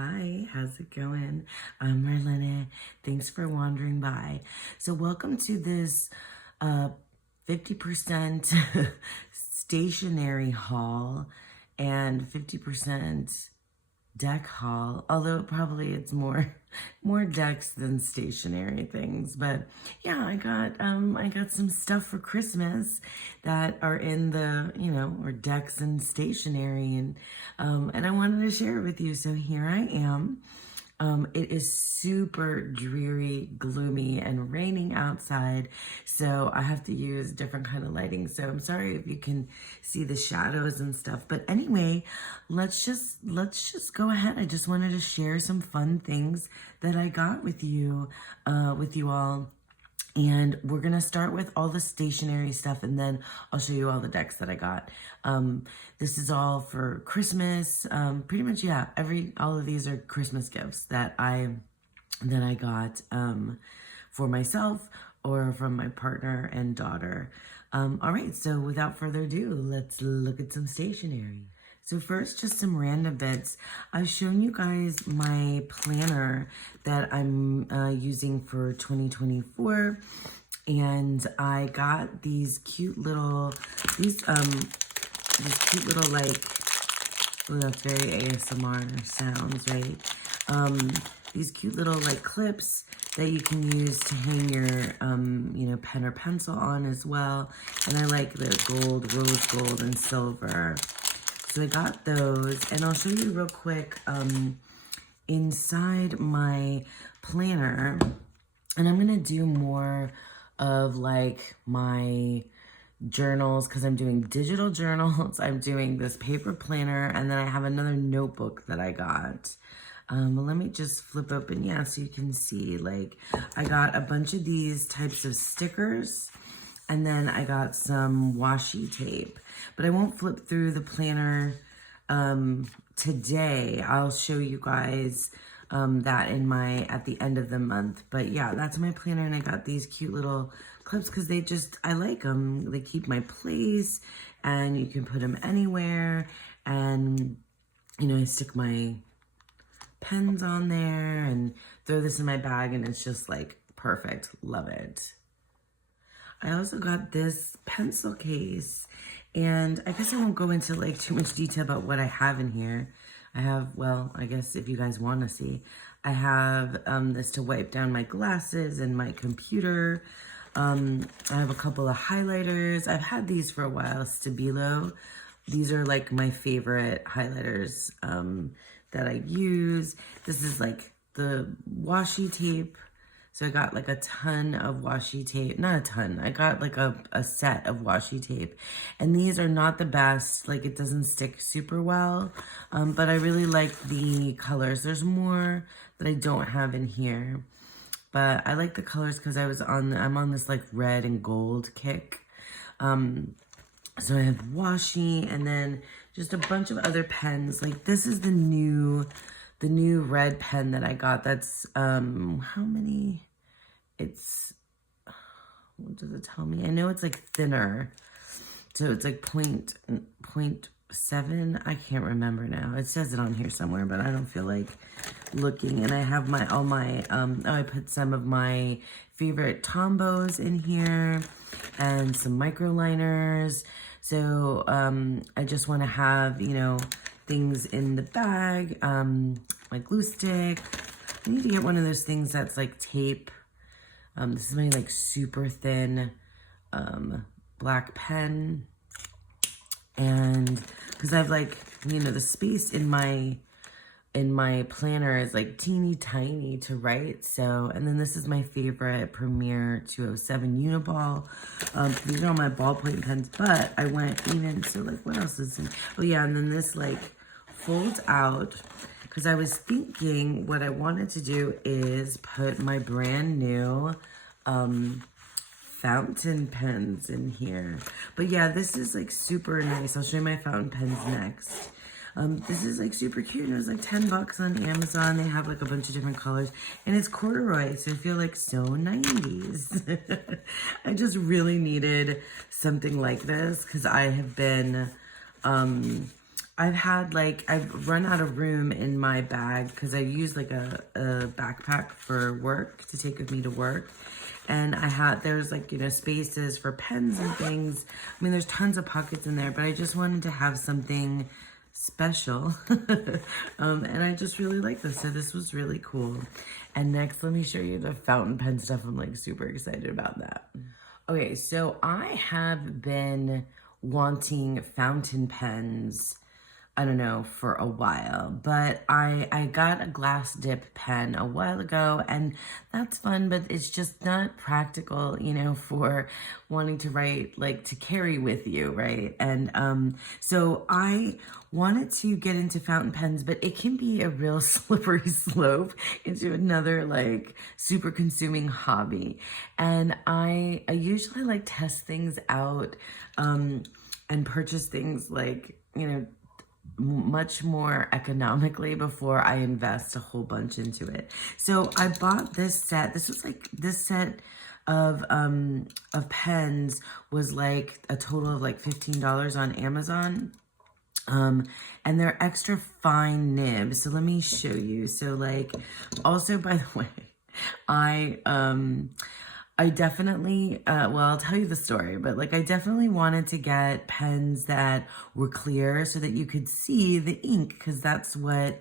Hi, how's it going? I'm Marlena. Thanks for wandering by. So welcome to this 50% stationery haul and 50% deck haul, although probably it's more decks than stationary things. But yeah, I got some stuff for Christmas that are in the, or decks and stationery, and I wanted to share it with you. So here I am. It is super dreary, gloomy, and raining outside, so I have to use different kind of lighting. So I'm sorry if you can see the shadows and stuff. But anyway, let's just go ahead. I just wanted to share some fun things that I got with you all. And we're going to start with all the stationery stuff, and then I'll show you all the decks that I got. This is all for Christmas. Pretty much, yeah, all of these are Christmas gifts that I got for myself or from my partner and daughter. All right, so without further ado, let's look at some stationery. So first, just some random bits. I've shown you guys my planner that I'm using for 2024, and I got these cute little, like, oh, that's very ASMR sounds, right? These cute little like clips that you can use to hang your, pen or pencil on as well. And I like the gold, rose gold, and silver. So I got those, and I'll show you real quick inside my planner, and I'm going to do more of like my journals because I'm doing digital journals. I'm doing this paper planner, and then I have another notebook that I got. Let me just flip open, yeah, so you can see, like, I got a bunch of these types of stickers. And then I got some washi tape, but I won't flip through the planner today. I'll show you guys that at the end of the month. But yeah, that's my planner, and I got these cute little clips because I like them. They keep my place, and you can put them anywhere. And, I stick my pens on there and throw this in my bag, and it's just like perfect. Love it. I also got this pencil case, and I guess I won't go into like too much detail about what I have in here. I have, well, I guess if you guys want to see, I have this to wipe down my glasses and my computer. I have a couple of highlighters. I've had these for a while, Stabilo. These are like my favorite highlighters that I use. This is like the washi tape. So I got like a ton of washi tape, not a ton, I got like a set of washi tape. And these are not the best, like it doesn't stick super well, but I really like the colors. There's more that I don't have in here, but I like the colors because I'm on this like red and gold kick. So I have washi, and then just a bunch of other pens. Like this is the new red pen that I got. That's, how many? It's, what does it tell me? I know it's like thinner. So it's like 0.7. I can't remember now. It says it on here somewhere, but I don't feel like looking. And I have I put some of my favorite Tombos in here and some microliners. So I just want to have, things in the bag, my glue stick. I need to get one of those things that's like tape. This is my like super thin black pen, and because I've like, the space in my planner is like teeny tiny to write. So, and then this is my favorite Premier 207 Uniball. These are all my ballpoint pens, but I went even, so like what else is in, oh yeah, and then this like folds out, because I was thinking what I wanted to do is put my brand new fountain pens in here. But yeah, this is like super nice. I'll show you my fountain pens next. This is like super cute. It was like $10 on Amazon. They have like a bunch of different colors, and it's corduroy, so I feel like so 90s. I just really needed something like this because I have been I've had like, I've run out of room in my bag because I use like a backpack for work to take with me to work. And there's like, you know, spaces for pens and things. I mean, there's tons of pockets in there, but I just wanted to have something special. And I just really like this. So this was really cool. And next, let me show you the fountain pen stuff. I'm like super excited about that. Okay, so I have been wanting fountain pens, I don't know, for a while, but I got a glass dip pen a while ago, and that's fun, but it's just not practical, you know, for wanting to write, like to carry with you, right? And so I wanted to get into fountain pens, but it can be a real slippery slope into another like super consuming hobby. And I usually like test things out and purchase things like, you know, much more economically before I invest a whole bunch into it. So I bought this set. This was like, this set of pens was like a total of like $15 on Amazon. And they're extra fine nibs. So let me show you. So like, also by the way, I definitely, well, I'll tell you the story, but like I definitely wanted to get pens that were clear so that you could see the ink, because that's what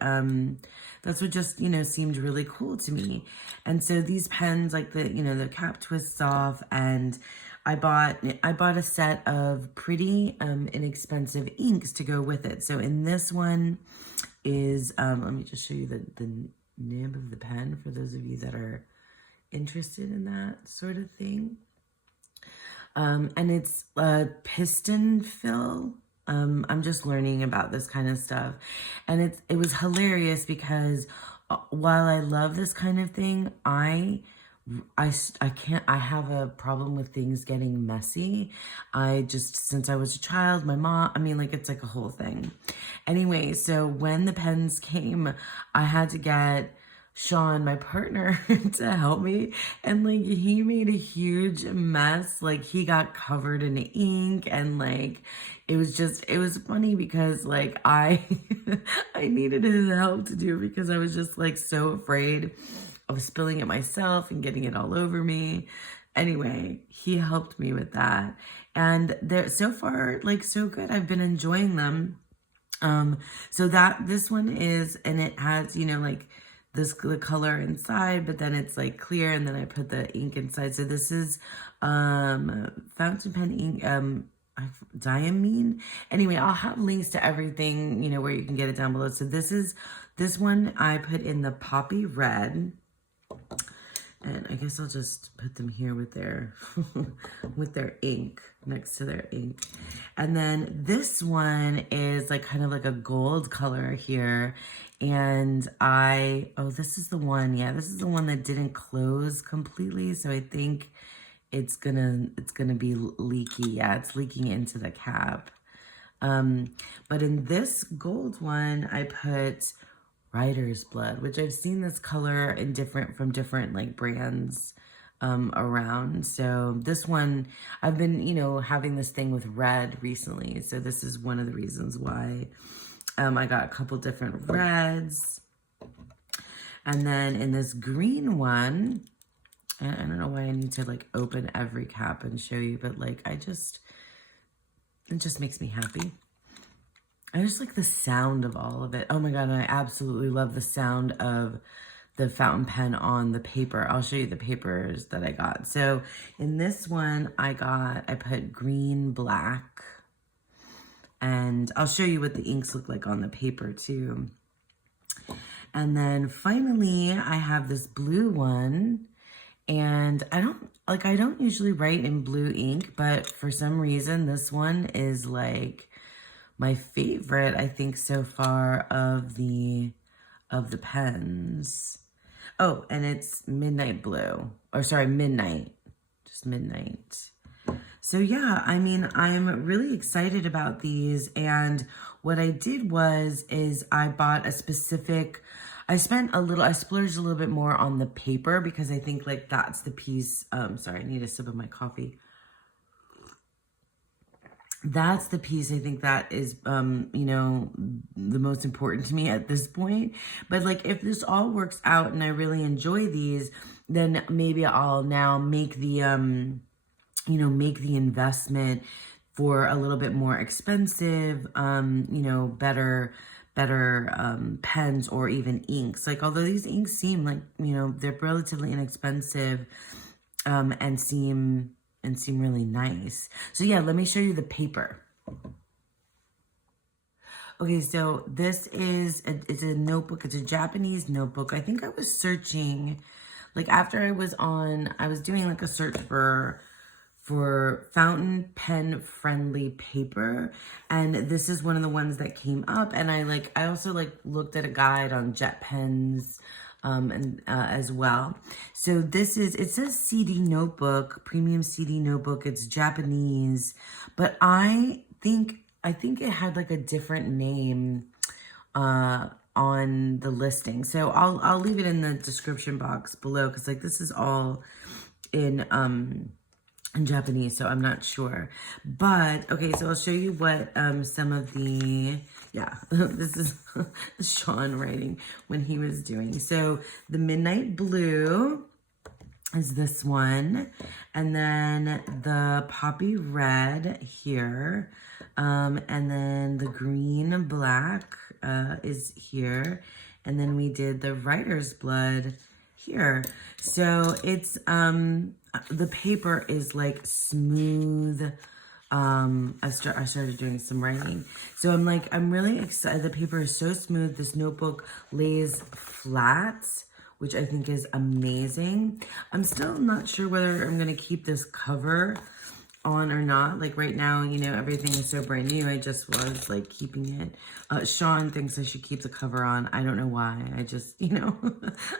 just, you know, seemed really cool to me. And so these pens, like the, you know, the cap twists off, and I bought a set of pretty inexpensive inks to go with it. So in this one is, let me just show you the nib of the pen for those of you that are interested in that sort of thing. And it's a piston fill. I'm just learning about this kind of stuff. And it was hilarious because while I love this kind of thing, I have a problem with things getting messy. Since I was a child, my mom, I mean, like, it's like a whole thing. Anyway, so when the pens came, I had to get Sean, my partner, to help me, and like he made a huge mess. Like he got covered in ink, and like it was funny because like I needed his help to do it because I was just like so afraid of spilling it myself and getting it all over me. Anyway, he helped me with that, and they're so far like so good. I've been enjoying them. So this one is, and it has, you know, like the color inside, but then it's like clear, and then I put the ink inside. So this is fountain pen ink, diamine. Anyway, I'll have links to everything, you know, where you can get it down below. So this one I put in the poppy red, and I guess I'll just put them here with their with their ink, next to their ink. And then this one is like kind of like a gold color here. And this is the one, yeah, this is the one that didn't close completely. So I think it's gonna be leaky. Yeah, it's leaking into the cap. But in this gold one, I put writer's blood, which I've seen this color in from different like brands around. So this one, I've been, you know, having this thing with red recently. So this is one of the reasons why I got a couple different reds. And then in this green one, I don't know why I need to like open every cap and show you, but like it just makes me happy. I just like the sound of all of it. Oh my God, I absolutely love the sound of the fountain pen on the paper. I'll show you the papers that I got. So in this one, I put green, black, and I'll show you what the inks look like on the paper too. And then finally, I have this blue one, and I don't usually write in blue ink, but for some reason, this one is like my favorite, I think, so far of the pens. Oh, and it's midnight blue, or sorry, midnight, just midnight. So yeah, I mean, I'm really excited about these. And what I did is I bought I splurged a little bit more on the paper because I think like that's the piece. Sorry, I need a sip of my coffee. that's the piece I think that is, you know, the most important to me at this point. But like, if this all works out and I really enjoy these, then maybe I'll now make the, you know, make the investment for a little bit more expensive, you know, better pens or even inks. Like, although these inks seem like, you know, they're relatively inexpensive, and seem really nice. So yeah, let me show you the paper. Okay, so this is it's a notebook. It's a Japanese notebook. I think I was searching, like after I was doing like a search for fountain pen friendly paper, and this is one of the ones that came up. And I also like looked at a guide on jet pens, and as well. So it says CD notebook, premium CD notebook. It's Japanese, but I think it had like a different name on the listing. So I'll leave it in the description box below, because like this is all in Japanese, so I'm not sure. But okay, so I'll show you what some of the, yeah, this is Sean writing when he was doing. So the Midnight Blue is this one, and then the Poppy Red here, and then the Green and Black is here, and then we did the Writer's Blood here. So it's the paper is like smooth. I started doing some writing, so I'm really excited. The paper is so smooth. This notebook lays flat, which I think is amazing. I'm still not sure whether I'm gonna keep this cover on or not. Like right now, you know, everything is so brand new. I just was like keeping it. Sean thinks I should keep the cover on. I don't know why. I just, you know,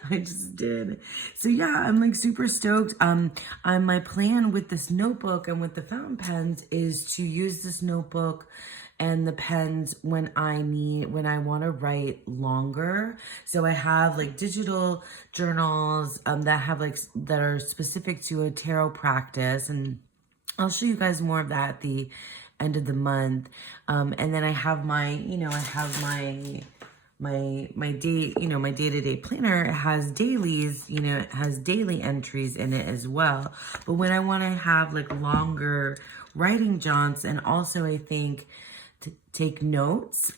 I just did. So yeah, I'm like super stoked. My plan with this notebook and with the fountain pens is to use this notebook and the pens when I want to write longer. So I have like digital journals that are specific to a tarot practice, and I'll show you guys more of that at the end of the month. And then I have my day, you know, my day-to-day planner. It has dailies, you know, it has daily entries in it as well. But when I want to have like longer writing jaunts, and also I think to take notes,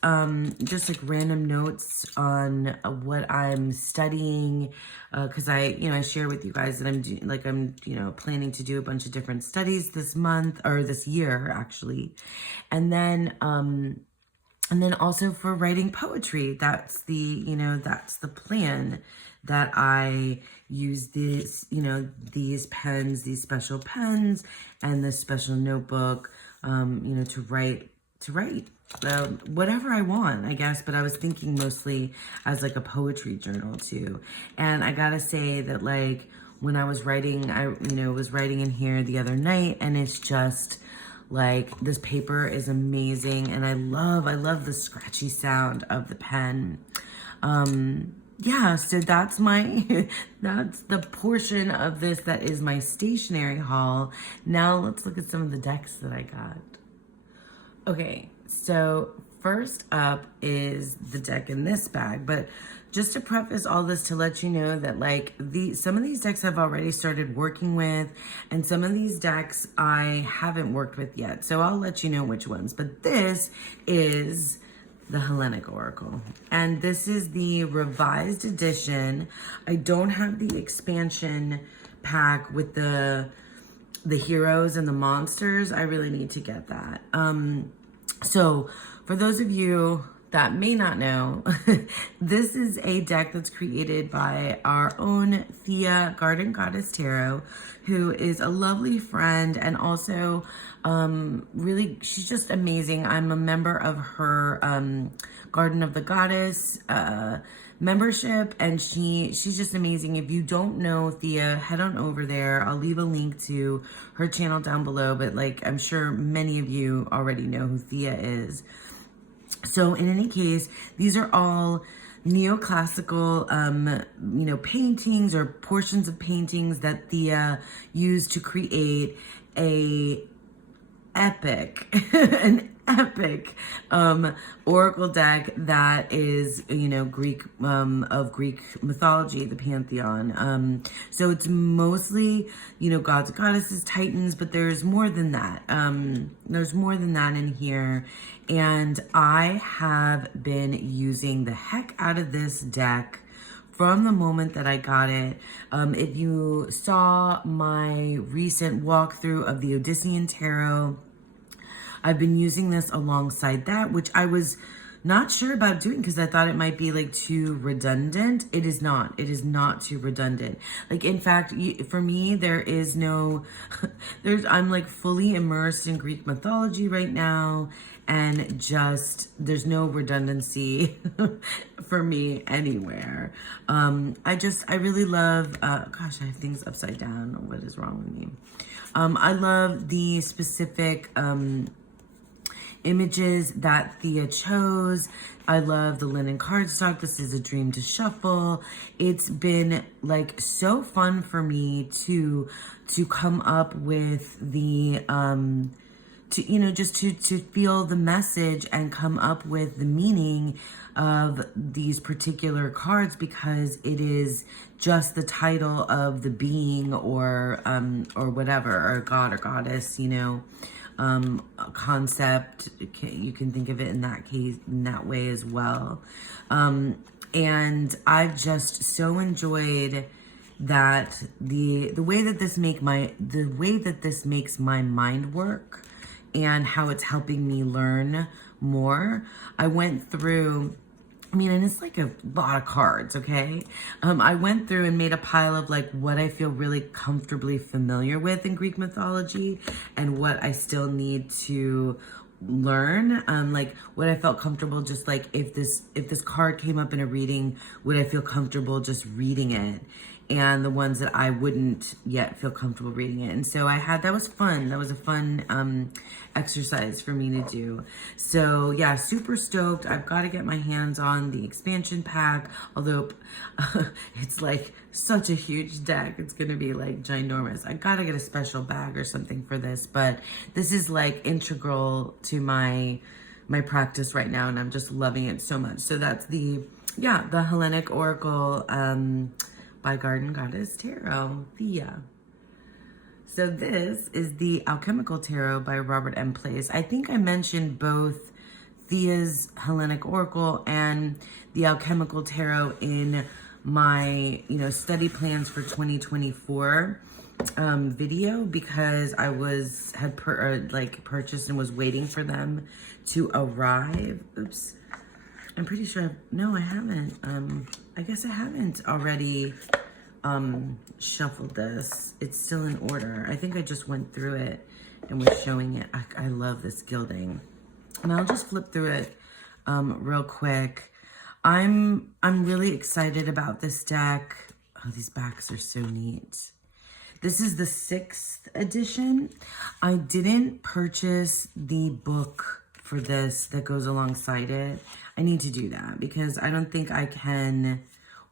just like random notes on what I'm studying, because I share with you guys that I'm planning to do a bunch of different studies this month, or this year actually, and then also for writing poetry. That's the plan, that I use these pens, these special pens, and this special notebook, to write whatever I want, I guess. But I was thinking mostly as like a poetry journal too. And I gotta say that like when I was writing, I was writing in here the other night, and it's just like, this paper is amazing, and I love the scratchy sound of the pen. Yeah, so that's that's the portion of this that is my stationery haul. Now let's look at some of the decks that I got. Okay, so first up is the deck in this bag, but just to preface all this, to let you know that like some of these decks I've already started working with, and some of these decks I haven't worked with yet. So I'll let you know which ones. But this is the Helenic Oracle, and this is the revised edition. I don't have the expansion pack with the heroes and the monsters. I really need to get that. So for those of you that may not know, this is a deck that's created by our own Thea, Garden Goddess Tarot, who is a lovely friend, and also really, she's just amazing. I'm a member of her Garden of the Goddess membership, and she's just amazing. If you don't know Thea, head on over there. I'll leave a link to her channel down below, but like, I'm sure many of you already know who Thea is. So in any case, these are all neoclassical, paintings or portions of paintings that Thea used to create a epic, an epic oracle deck that is, you know, Greek, of Greek mythology, the pantheon. So it's mostly, you know, gods and goddesses, titans, but there's more than that. There's more than that in here. And I have been using the heck out of this deck from the moment that I got it. If you saw my recent walkthrough of the Odyssean Tarot, I've been using this alongside that, which I was not sure about doing because I thought it might be like too redundant. It is not. It is not too redundant. Like, in fact, for me, there is no, I'm like fully immersed in Greek mythology right now, and just, there's no redundancy for me anywhere. I really love, gosh, I have things upside down. What is wrong with me? I love the specific, images that Thea chose. I love the linen cardstock. This is a dream to shuffle. It's been like so fun for me to come up with the to, you know, just to feel the message and come up with the meaning of these particular cards, because it is just the title of the being or whatever, or god or goddess, you know. A concept, you can think of it in that case, in that way as well. And I've just so enjoyed that the way that this makes my mind work, and how it's helping me learn more. I went through, I mean, and it's like a lot of cards, okay? I went through and made a pile of like what I feel really comfortably familiar with in Greek mythology, and what I still need to learn. Like what I felt comfortable, just like if this card came up in a reading, would I feel comfortable just reading it? And the ones that I wouldn't yet feel comfortable reading it. And so that was fun. That was a fun exercise for me to do. So yeah, super stoked. I've got to get my hands on the expansion pack, although it's like such a huge deck. It's going to be like ginormous. I got to get a special bag or something for this, but this is like integral to my practice right now, and I'm just loving it so much. So that's the Helenic Oracle, by Garden Goddess Tarot, Thea. So this is the Alchemical Tarot by Robert M. Place. I think I mentioned both Thea's Helenic Oracle and the Alchemical Tarot in my, you know, study plans for 2024 video, because I had purchased and was waiting for them to arrive. Oops. I'm pretty sure no, I haven't. I guess I haven't already shuffled this. It's still in order. I think I just went through it and was showing it. I love this gilding. And I'll just flip through it real quick. I'm really excited about this deck. Oh, these backs are so neat. This is the 6th edition. I didn't purchase the book for this that goes alongside it. I need to do that because I don't think I can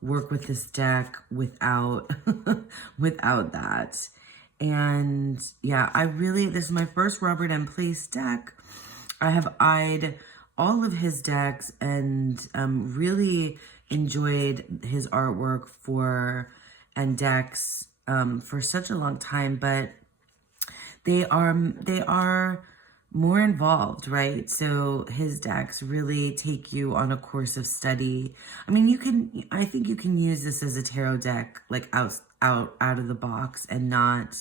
work with this deck without without that. And yeah, this is my first Robert M. Place deck. I have eyed all of his decks and really enjoyed his artwork and decks for such a long time, but they are more involved, right? So his decks really take you on a course of study. I mean, I think you can use this as a tarot deck, like out of the box, and not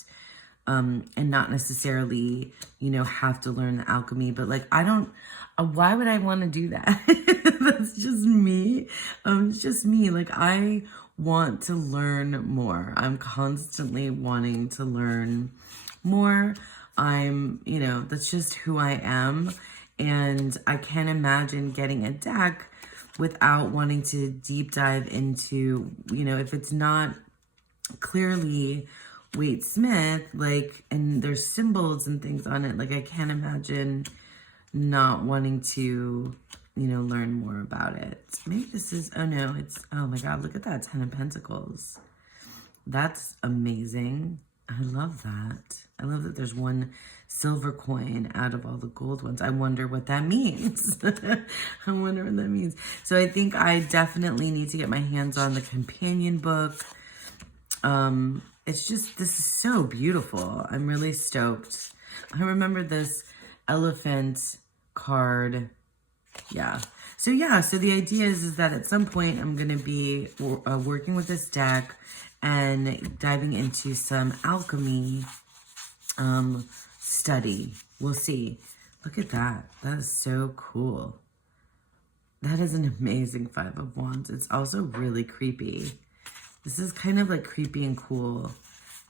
necessarily, you know, have to learn the alchemy. But like, why would I want to do that? That's just me. It's just me. Like, I want to learn more. I'm constantly wanting to learn more. You know, that's just who I am. And I can't imagine getting a deck without wanting to deep dive into, you know, if it's not clearly Waite Smith, like, and there's symbols and things on it, like, I can't imagine not wanting to, you know, learn more about it. Maybe this is, oh my God, look at that 10 of Pentacles. That's amazing. I love that. I love that there's one silver coin out of all the gold ones. I wonder what that means. I wonder what that means. So I think I definitely need to get my hands on the companion book. It's just, this is so beautiful. I'm really stoked. I remember this elephant card. Yeah. So yeah, so the idea is that at some point I'm going to be working with this deck and diving into some alchemy study. We'll see. Look at that. That is so cool. That is an amazing Five of Wands. It's also really creepy. This is kind of like creepy and cool,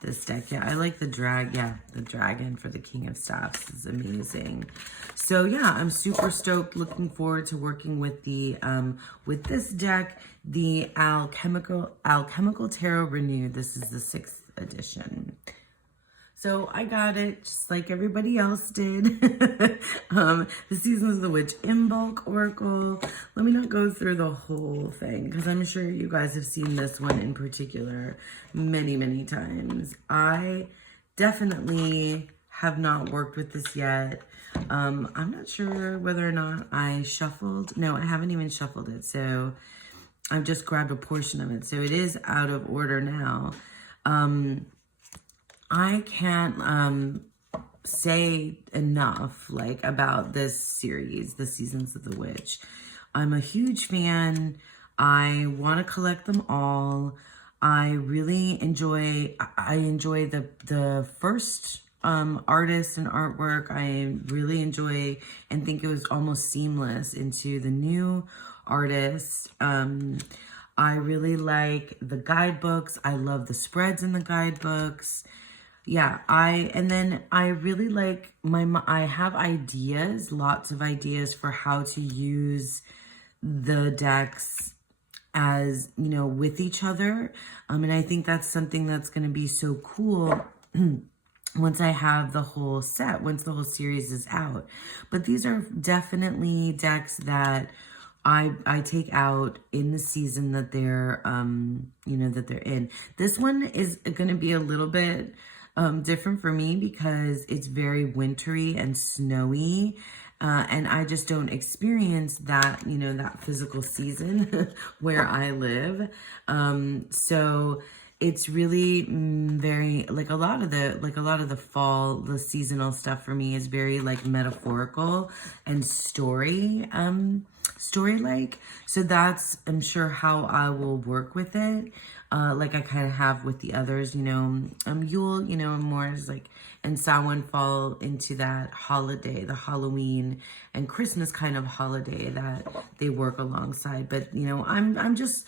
this deck. Yeah, I like the the dragon for the King of Staffs. This is amazing. So yeah, I'm super stoked, looking forward to working with the with this deck, the Alchemical Tarot Renewed. This is the 6th edition. So I got it just like everybody else did. The Seasons of the Witch Imul Oracle. Let me not go through the whole thing because I'm sure you guys have seen this one in particular many, many times. I definitely have not worked with this yet. I'm not sure whether or not I shuffled. No, I haven't even shuffled it. So I've just grabbed a portion of it. So it is out of order now. I can't say enough like about this series, The Seasons of the Witch. I'm a huge fan. I want to collect them all. I really enjoy the first artist and artwork. I really enjoy and think it was almost seamless into the new artist. I really like the guidebooks. I love the spreads in the guidebooks. Yeah, I really like I have ideas, lots of ideas for how to use the decks as, you know, with each other. And I think that's something that's going to be so cool once I have the whole set, once the whole series is out. But these are definitely decks that I take out in the season that they're, you know, that they're in. This one is going to be a little bit different for me because it's very wintry and snowy. And I just don't experience that, you know, that physical season where I live. So it's really very, like a lot of the fall, the seasonal stuff for me is very like metaphorical and story-like. So that's, I'm sure, how I will work with it. Like I kind of have with the others, you know, Yule, you know, more is like, and Samhain fall into that holiday, the Halloween and Christmas kind of holiday that they work alongside. But, you know, I'm just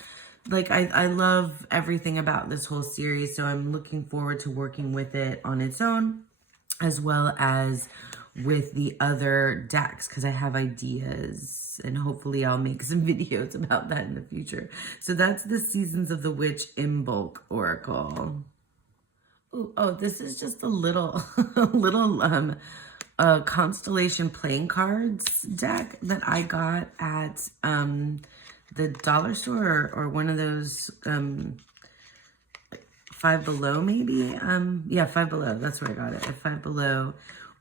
like, I love everything about this whole series. So I'm looking forward to working with it on its own, as well as with the other decks, because I have ideas and hopefully I'll make some videos about that in the future. So that's the Seasons of the Witch Imul Oracle. Ooh, oh, this is just a little Constellation playing cards deck that I got at the dollar store or one of those Five Below maybe. Yeah, Five Below. That's where I got it, at Five Below.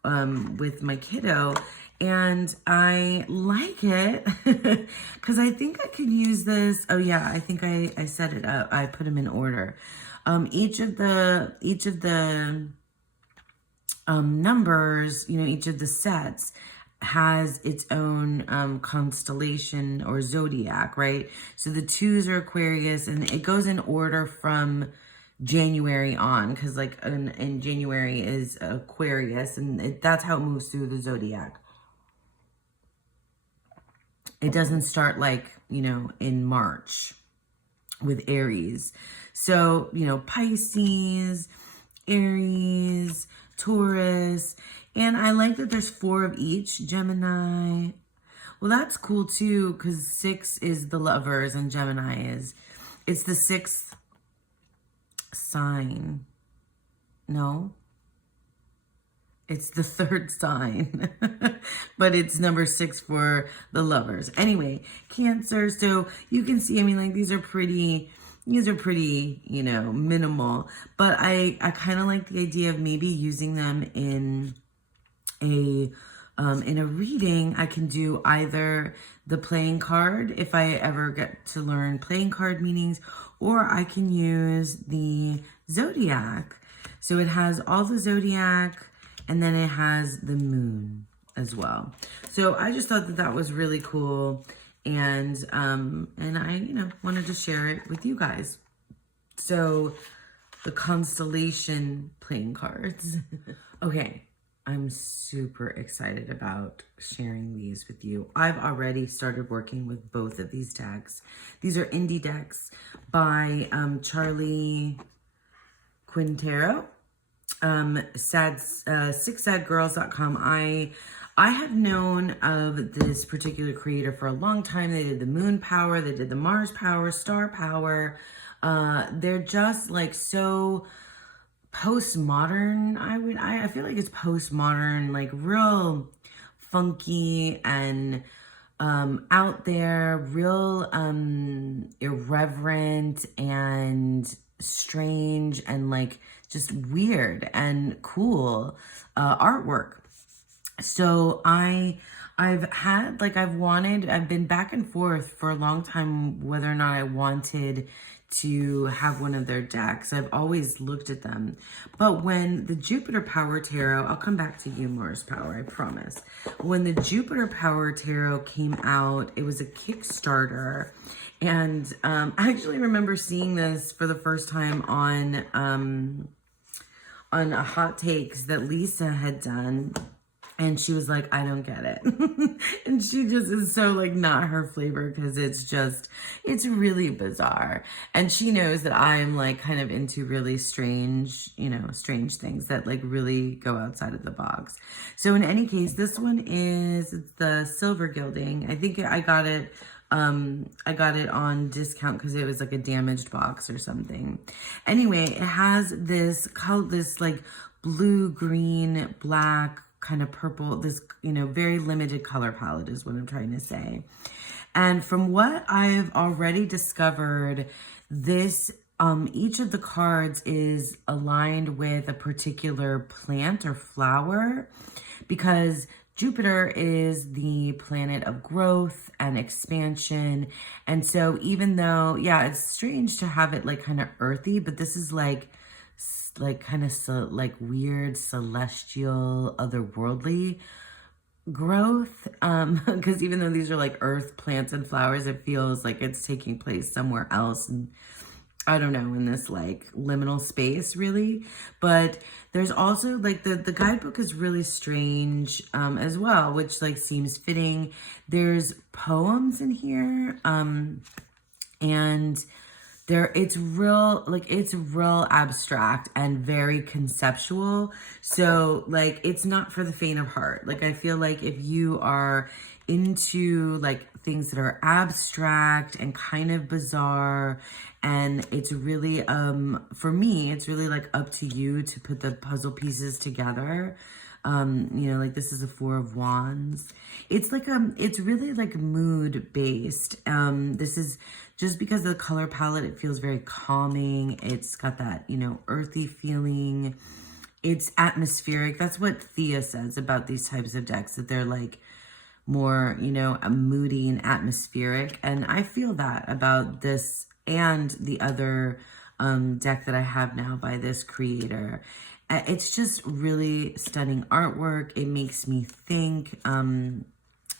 With my kiddo, and I like it because I think I could use this. Oh yeah, I think I set it up. I put them in order. Each of the numbers, you know, each of the sets has its own constellation or zodiac, right? So the 2s are Aquarius, and it goes in order from January on, because like in January is Aquarius, and that's how it moves through the zodiac. It doesn't start like, you know, in March with Aries. So, you know, Pisces, Aries, Taurus, and I like that there's 4 of each. Gemini. Well, that's cool too, because 6 is the Lovers and Gemini it's the 6th sign. No, it's the 3rd sign, but it's number 6 for the Lovers. Anyway, Cancer. So you can see, I mean, like, these are pretty, these are pretty, you know, minimal, but I kind of like the idea of maybe using them in a reading. I can do either the playing card if I ever get to learn playing card meanings, or I can use the zodiac. So it has all the zodiac, and then it has the moon as well. So I just thought that that was really cool, and I, you know, wanted to share it with you guys. So the Constellation playing cards. Okay, I'm super excited about sharing these with you. I've already started working with both of these decks. These are indie decks by Charlie Quintero, sixsadgirls.com. I have known of this particular creator for a long time. They did the moon power, they did the Mars power, star power. They're just like so postmodern. I feel like it's postmodern, like real funky and out there, real irreverent and strange and like just weird and cool artwork. So I've been back and forth for a long time whether or not I wanted to have one of their decks. I've always looked at them. But when the Jupiter Power Tarot, I'll come back to you, Mars Power, I promise. When the Jupiter Power Tarot came out, it was a Kickstarter. And I actually remember seeing this for the first time on a Hot Takes that Lisa had done. And she was like, I don't get it. And she just is so like not her flavor, because it's really bizarre. And she knows that I'm like kind of into really strange, you know, strange things that like really go outside of the box. So in any case, this one it's the silver gilding. I think I got it on discount because it was like a damaged box or something. Anyway, it has this color, this like blue, green, black, kind of purple, this, you know, very limited color palette is what I'm trying to say. And from what I've already discovered, this each of the cards is aligned with a particular plant or flower, because Jupiter is the planet of growth and expansion. And so even though, yeah, it's strange to have it like kind of earthy, but this is like kind of like weird celestial otherworldly growth, because even though these are like earth plants and flowers, it feels like it's taking place somewhere else, and I don't know, in this like liminal space really. But there's also like the guidebook is really strange as well, which like seems fitting. There's poems in here, and it's real abstract and very conceptual. So like, it's not for the faint of heart. Like, I feel like if you are into like things that are abstract and kind of bizarre, and it's really, for me, it's really like up to you to put the puzzle pieces together. You know, like this is a Four of Wands. It's like, it's really like mood based. This is just because of the color palette, it feels very calming. It's got that, you know, earthy feeling. It's atmospheric. That's what Thea says about these types of decks, that they're like more, you know, moody and atmospheric. And I feel that about this and the other deck that I have now by this creator. It's just really stunning artwork. It makes me think.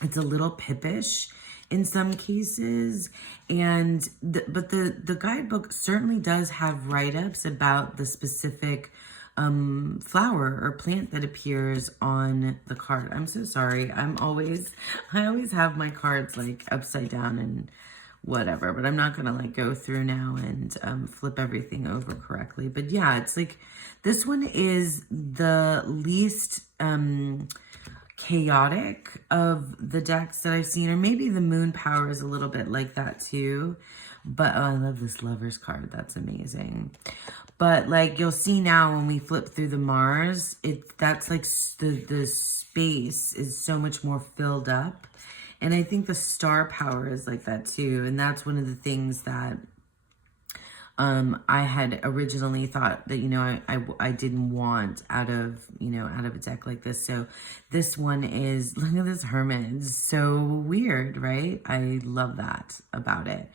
It's a little pippish in some cases, and but the guidebook certainly does have write-ups about the specific flower or plant that appears on the card. I'm so sorry. I always have my cards like upside down and whatever, but I'm not gonna like go through now and flip everything over correctly. But yeah, it's like this one is the least chaotic of the decks that I've seen, or maybe the moon power is a little bit like that too. But oh, I love this Lovers card. That's amazing. But like you'll see now when we flip through the Mars, that's like the space is so much more filled up. And I think the star power is like that too. And that's one of the things that I had originally thought that, you know, I didn't want out of, you know, out of a deck like this. So this one is, look at this Hermit. It's so weird, right? I love that about it.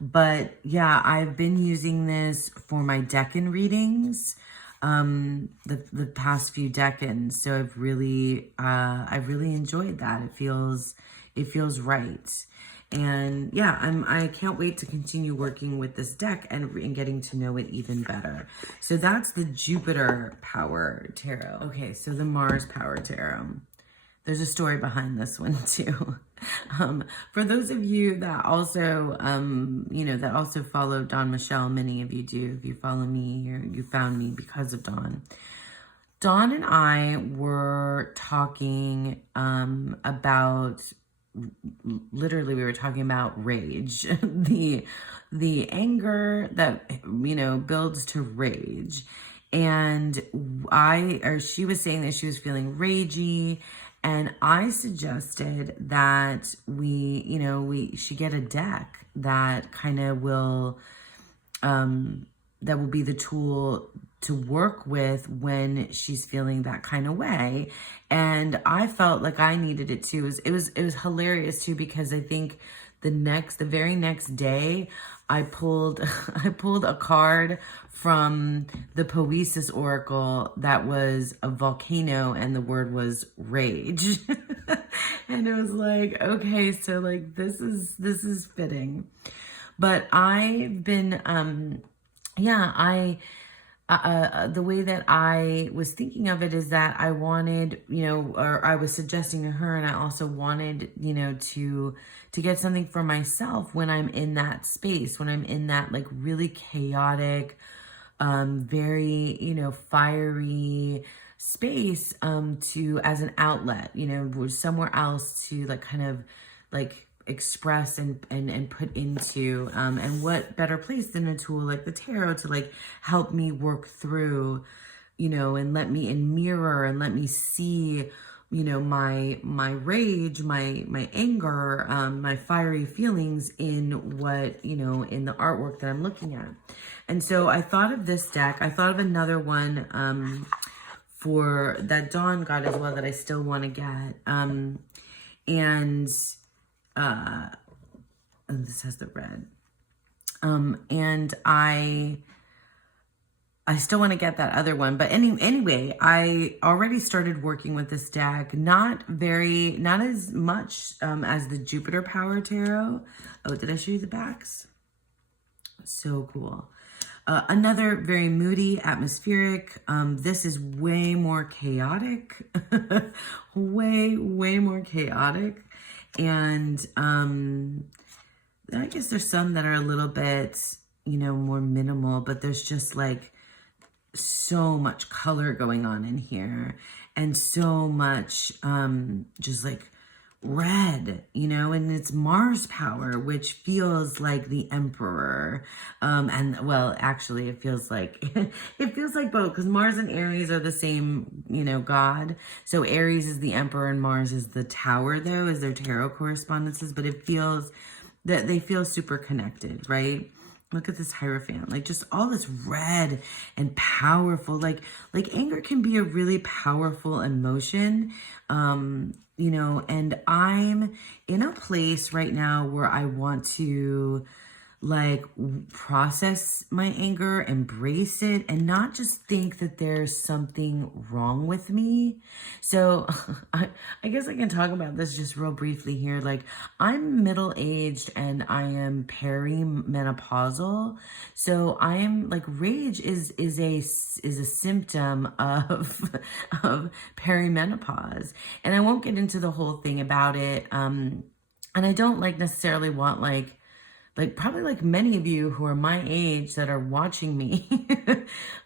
But yeah, I've been using this for my decan readings, the past few decans. So I've really enjoyed that. It feels right. And yeah, I can't wait to continue working with this deck and getting to know it even better. So that's the Jupiter Power Tarot. Okay, so the Mars Power Tarot. There's a story behind this one too. For those of you that also, you know, that also follow Dawn Michelle, many of you do. If you follow me, or you found me because of Dawn. Dawn and I were talking about, literally we were talking about rage, the anger that, you know, builds to rage. And she was saying that she was feeling ragey, and I suggested that she get a deck that kind of will, that will be the tool to work with when she's feeling that kind of way. And I felt like I needed it too. It was hilarious too, because I think the very next day I pulled a card from the Poesis Oracle that was a volcano, and the word was rage. And it was like, okay, so like this is fitting. But I've been the way that I was thinking of it is that I wanted, you know, or I was suggesting to her, and I also wanted, you know, to get something for myself when I'm in that space, when I'm in that like really chaotic, very, you know, fiery space, as an outlet, you know, somewhere else to like kind of like express and put into, and what better place than a tool like the tarot to like help me work through, you know, and let me mirror and let me see, you know, my rage, my anger, my fiery feelings in what, you know, in the artwork that I'm looking at. And so I thought of this deck. I thought of another one for that Dawn got as well that I still want to get, and this has the red. And I still want to get that other one. But anyway, I already started working with this deck. Not as much as the Jupiter Power Tarot. Oh, did I show you the backs? So cool. Another very moody, atmospheric. This is way more chaotic. way more chaotic. And I guess there's some that are a little bit, you know, more minimal, but there's just like so much color going on in here, and so much just like red, you know, and it's Mars power, which feels like the Emperor. And well, actually it feels like both, because Mars and Aries are the same, you know, god. So Aries is the Emperor and Mars is the Tower, though, is their tarot correspondences, but it feels that they feel super connected, right? Look at this Hierophant, like just all this red and powerful, like anger can be a really powerful emotion, you know, and I'm in a place right now where I want to like process my anger, embrace it, and not just think that there's something wrong with me. So I guess I can talk about this just real briefly here. Like, I'm middle-aged and I am perimenopausal. So I am like, rage is a symptom of perimenopause. And I won't get into the whole thing about it. And I don't like necessarily want like probably like many of you who are my age that are watching me,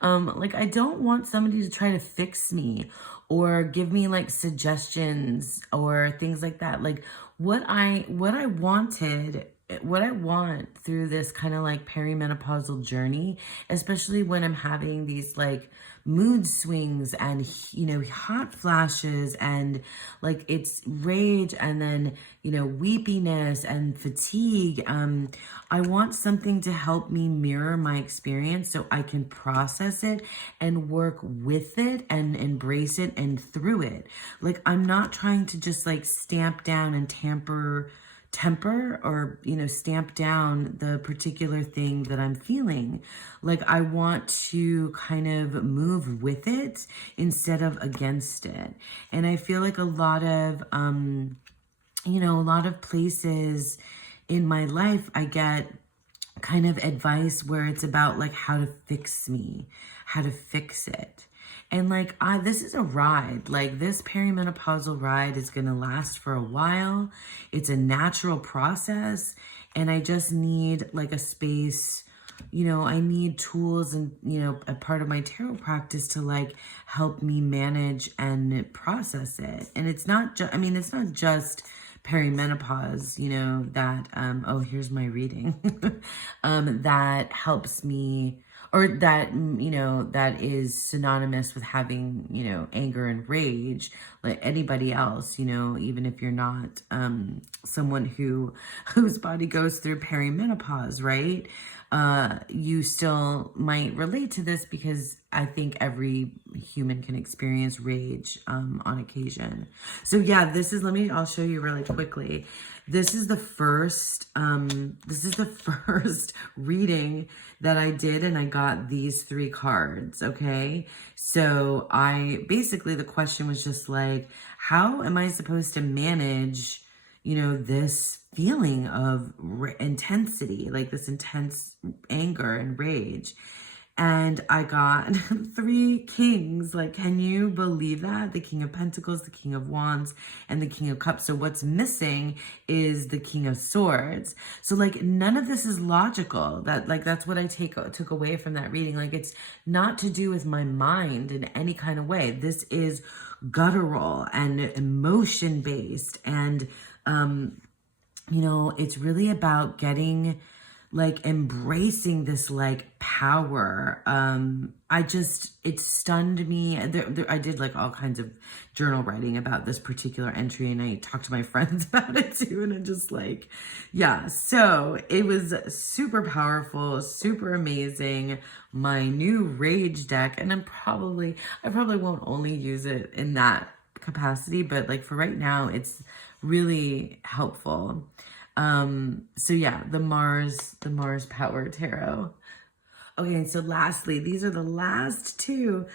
like I don't want somebody to try to fix me or give me like suggestions or things like that. Like what I wanted what I want through this kind of like perimenopausal journey, especially when I'm having these like mood swings and, you know, hot flashes and like it's rage and then, you know, weepiness and fatigue. I want something to help me mirror my experience so I can process it and work with it and embrace it and through it. Like, I'm not trying to just like stamp down and temper or, you know, stamp down the particular thing that I'm feeling. Like, I want to kind of move with it instead of against it. And I feel like a lot of, you know, a lot of places in my life, I get kind of advice where it's about like how to fix me, how to fix it. And like, this is a ride. Like, this perimenopausal ride is going to last for a while. It's a natural process. And I just need like a space, you know, I need tools and, you know, a part of my tarot practice to like help me manage and process it. And it's not just, I mean, it's not just perimenopause, you know, that, oh, here's my reading, that helps me, or that, you know, that is synonymous with having, you know, anger and rage, like anybody else, you know, even if you're not someone whose body goes through perimenopause, right? You still might relate to this because I think every human can experience rage on occasion. So yeah, I'll show you really quickly. This is the first reading that I did, and I got these 3 cards, okay? So the question was just like, how am I supposed to manage, you know, this feeling of intensity, like this intense anger and rage? And I got 3 kings. Like, can you believe that? The King of Pentacles, the King of Wands, and the King of Cups. So what's missing is the King of Swords. So like, none of this is logical. That's what I took away from that reading. Like, it's not to do with my mind in any kind of way. This is guttural and emotion based. And, you know, it's really about getting, like, embracing this like power. It stunned me. I did like all kinds of journal writing about this particular entry, and I talked to my friends about it too. And it just like, yeah, so it was super powerful, super amazing. My new rage deck, and I probably won't only use it in that capacity, but like for right now, it's really helpful. So yeah, the Mars Power Tarot. Okay, so lastly, these are the last 2.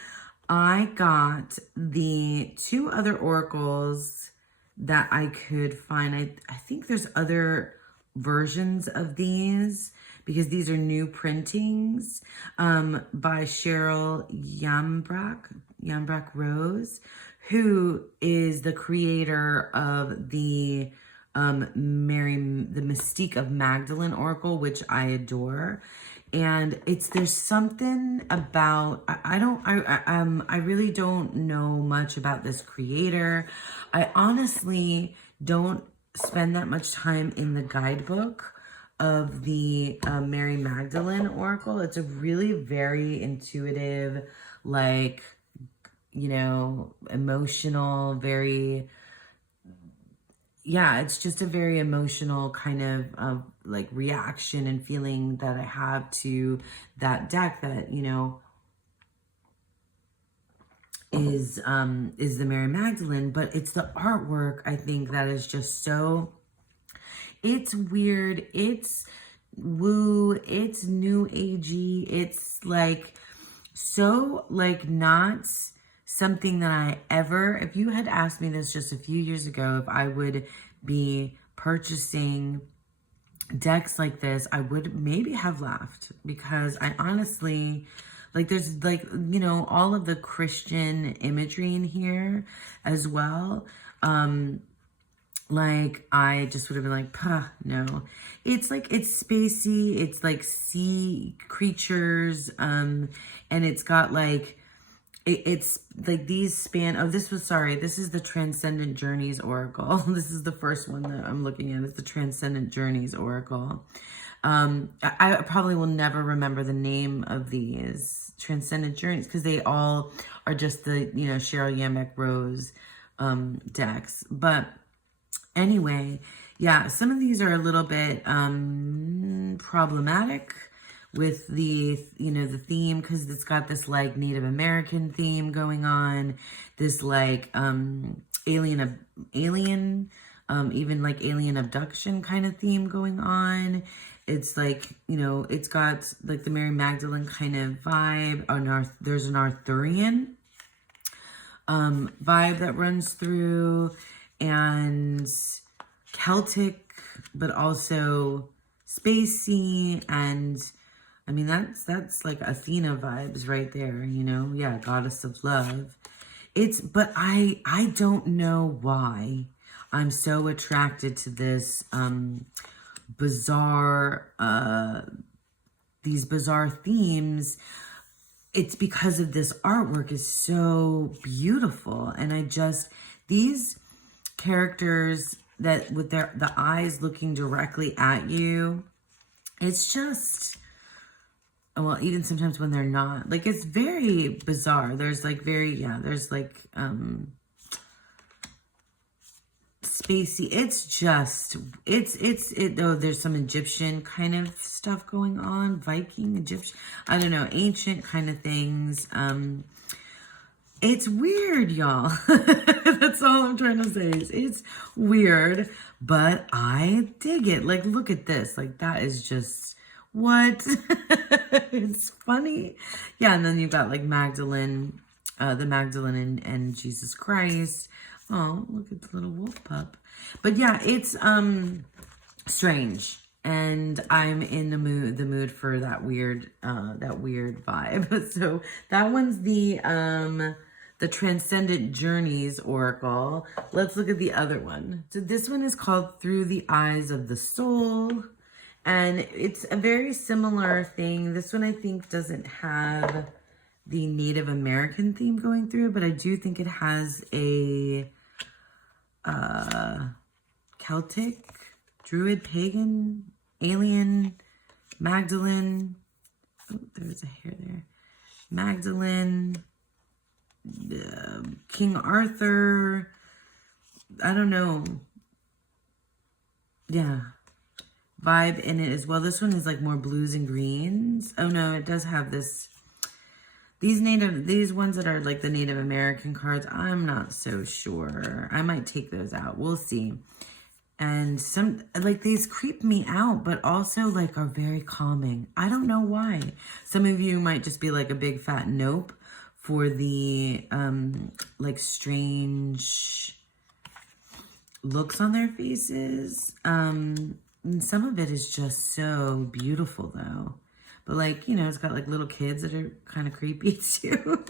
I got the 2 other oracles that I could find. I think there's other versions of these because these are new printings, by Cheryl Yambrak Rose, who is the creator of the Mystique of Magdalene Oracle, which I adore. And there's something about, I really don't know much about this creator. I honestly don't spend that much time in the guidebook of the Mary Magdalene Oracle. It's a really very intuitive, like, you know, emotional, very, yeah, it's just a very emotional kind of like reaction and feeling that I have to that deck that, you know, is the Mary Magdalene, but it's the artwork, I think, that is just so, it's weird, it's woo, it's new agey, it's like so like not something that I ever, if you had asked me this just a few years ago, if I would be purchasing decks like this, I would maybe have laughed, because I honestly, like, there's like, you know, all of the Christian imagery in here as well. Like, I just would have been like, puh, no. It's like, it's spacey, it's like sea creatures, and it's got like, it's like these span, oh, this is the Transcendent Journeys Oracle. This is the first one that I'm looking at. It's the Transcendent Journeys Oracle. I probably will never remember the name of these Transcendent Journeys because they all are just the, you know, Cheryl Yambeck Rose decks. But anyway, yeah, some of these are a little bit problematic with the, you know, the theme, because it's got this like Native American theme going on, this like alien, even like alien abduction kind of theme going on. It's like, you know, it's got like the Mary Magdalene kind of vibe. There's an Arthurian vibe that runs through, and Celtic, but also spacey, and I mean, that's like Athena vibes right there, you know? Yeah, goddess of love. But I don't know why I'm so attracted to this bizarre, these bizarre themes. It's because of this artwork is so beautiful. And these characters that with the eyes looking directly at you, it's just, well, even sometimes when they're not, like, it's very bizarre. There's like there's like spacey. It's just, oh, there's some Egyptian kind of stuff going on, Viking, Egyptian, I don't know, ancient kind of things. It's weird, y'all. That's all I'm trying to say. It's weird, but I dig it. Like, look at this. Like, that is just, what? It's funny. Yeah, and then you've got like Magdalene, the Magdalene and Jesus Christ. Oh, look at the little wolf pup. But yeah, it's strange. And I'm in the mood for that weird vibe. So that one's the Transcendent Journeys Oracle. Let's look at the other one. So this one is called Through the Eyes of the Soul. And it's a very similar thing. This one I think doesn't have the Native American theme going through, but I do think it has a Celtic, Druid, Pagan, Alien, Magdalene. Oh, there's a hair there. Magdalene, King Arthur. I don't know. Yeah. Vibe in it as well. This one is like more blues and greens. Oh no, it does have this. These ones that are like the Native American cards, I'm not so sure. I might take those out. We'll see. And some, like, these creep me out, but also like are very calming. I don't know why. Some of you might just be like a big fat nope for the like strange looks on their faces. And some of it is just so beautiful though. But like, you know, it's got like little kids that are kind of creepy too.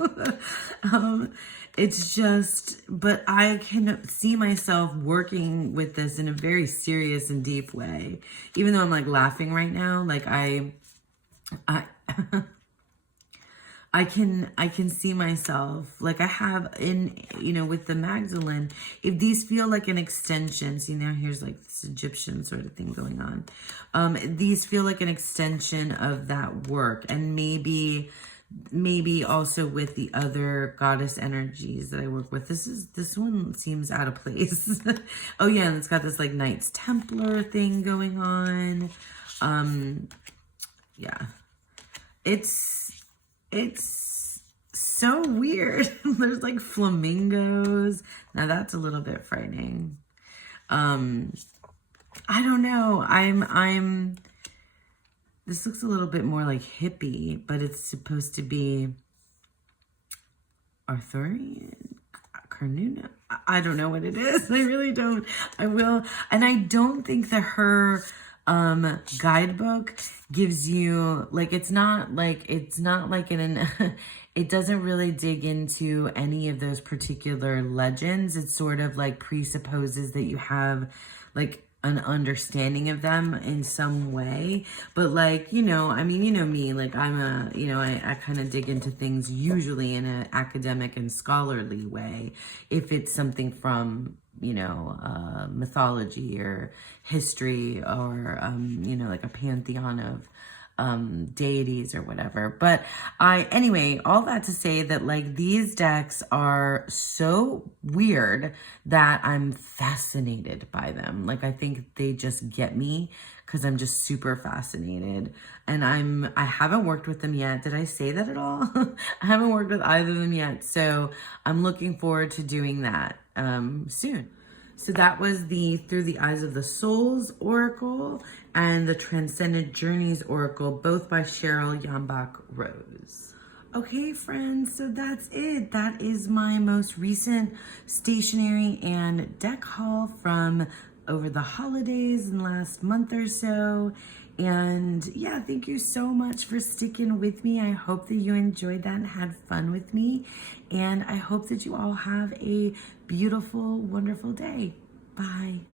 It's just, but I can see myself working with this in a very serious and deep way. Even though I'm like laughing right now, like I can see myself, like I have in, you know, with the Magdalene, if these feel like an extension, see now here's like this Egyptian sort of thing going on. These feel like an extension of that work, and maybe also with the other goddess energies that I work with. This one seems out of place. Oh yeah, and it's got this like Knights Templar thing going on. Yeah, it's so weird. There's like flamingos. Now that's a little bit frightening. I don't know. This looks a little bit more like hippie, but it's supposed to be Arthurian, Carnuna. I don't know what it is. I really don't. I will. And I don't think that her guidebook gives you, like, it's not like an it doesn't really dig into any of those particular legends. It sort of like presupposes that you have like an understanding of them in some way. But like, you know, I mean, you know me, like I'm a, you know, I kind of dig into things usually in an academic and scholarly way. If it's something from, you know, mythology or history or, you know, like a pantheon of deities or whatever. But anyway, all that to say that like these decks are so weird that I'm fascinated by them. Like I think they just get me because I'm just super fascinated. And I haven't worked with them yet. Did I say that at all? I haven't worked with either of them yet. So I'm looking forward to doing that soon. So that was the Through the Eyes of the Souls Oracle and the Transcendent Journeys Oracle, both by Cheryl Yambach Rose. Okay, friends, so that's it. That is my most recent stationery and deck haul from over the holidays and last month or so. And yeah, thank you so much for sticking with me. I hope that you enjoyed that and had fun with me. And I hope that you all have a beautiful, wonderful day. Bye.